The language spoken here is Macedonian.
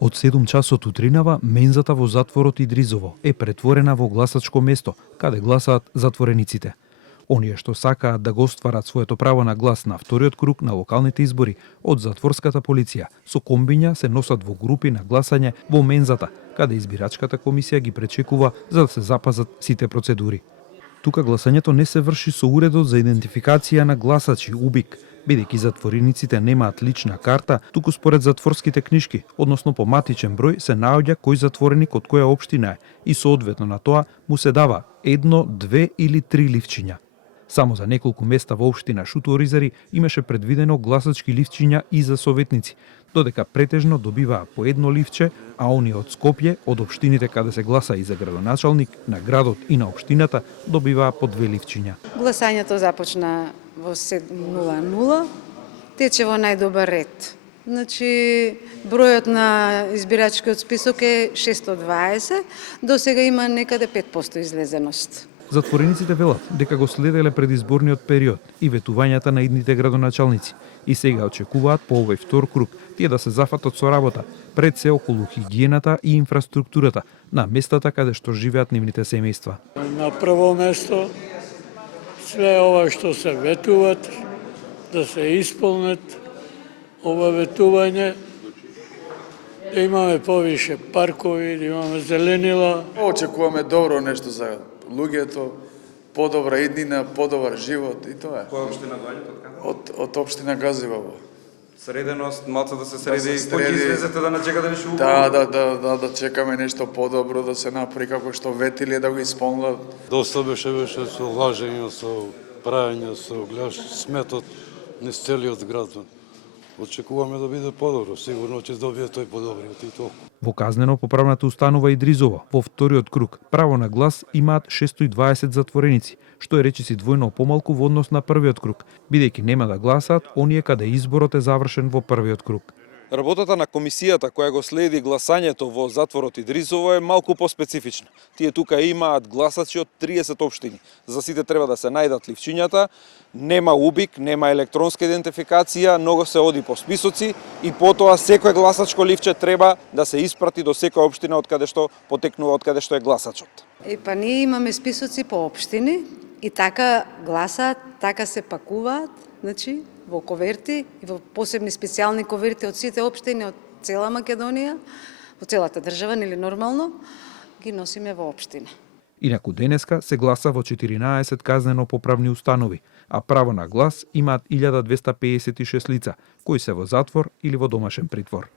Од 7 часот утринава, мензата во затворот Идризово е претворена во гласачко место, каде гласаат затворениците. Оние што сакаат да го остварат своето право на глас на вториот круг на локалните избори од затворската полиција, со комбиња се носат во групи на гласање во мензата, каде избирачката комисија ги пречекува за да се запазат сите процедури. Тука гласањето не се врши со уредот за идентификација на гласачи УБИК, бидејќи затворениците немаат лична карта, туку според затворските книшки, односно по матичен број, се наоѓа кој затвореник од која општина е и соодветно на тоа му се дава 1, 2 или 3 ливчиња. Само за неколку места во општина Шуто Оризари имаше предвидено гласачки ливчиња и за советници, додека претежно добиваа по едно ливче, а оние од Скопје, од општините каде се гласа и за градоначалник, на градот и на општината, добиваа по 2 ливчиња. Гласањето започна во 7:00, тече во најдобар ред. Значи, бројот на избирачкиот список е 620, до сега има некаде 5% излезеност. Затворениците велат дека го следеле предизборниот период и ветувањата на идните градоначалници и сега очекуваат по овој втор круг тие да се зафатат со работа, пред се околу хигиената и инфраструктурата на местата каде што живеат нивните семејства. На прво место све ова што се ветуват да се исполнат ова ветување, да имаме повише паркови, да имаме зеленила. Очекуваме добро нешто за луѓето, подобра иднина, подобар живот и тоа е. Која општина доаѓате Од општина Газивово. Среденост, малку да се среди, кој излезете да не чекате нешто убаво? Да чекаме нешто подобро да се направи како што ветиле да го исполнат. Доста беше со лажење, со правење, со сметот низ целиот град. Очекуваме да биде подобро, сигурно ќе добие тој подобриот и толку. Во казнено-поправната установа Идризово, во вториот круг, право на глас имаат 620 затвореници, што е речиси двојно помалку во однос на првиот круг, бидејќи нема да гласаат оние каде изборот е завршен во првиот круг. Работата на комисијата која го следи гласањето во затворот Идризово е малку поспецифична. Тие тука имаат гласачи од 30 општини. За сите треба да се најдат ливчињата, нема УБИК, нема електронска идентификација, многу се оди по списоци и потоа секој гласачко ливче треба да се испрати до секоја општина од каде што потекнува, од каде што е гласачот. Па ние имаме списоци по општини и така гласаат, така се пакуваат, значи во коверти и во посебни специјални коверти од сите општини од цела Македонија, во целата држава, нели нормално, ги носиме во општина. Инаку денеска се гласа во 14 казнено-поправни установи, а право на глас имаат 1256 лица, кои се во затвор или во домашен притвор.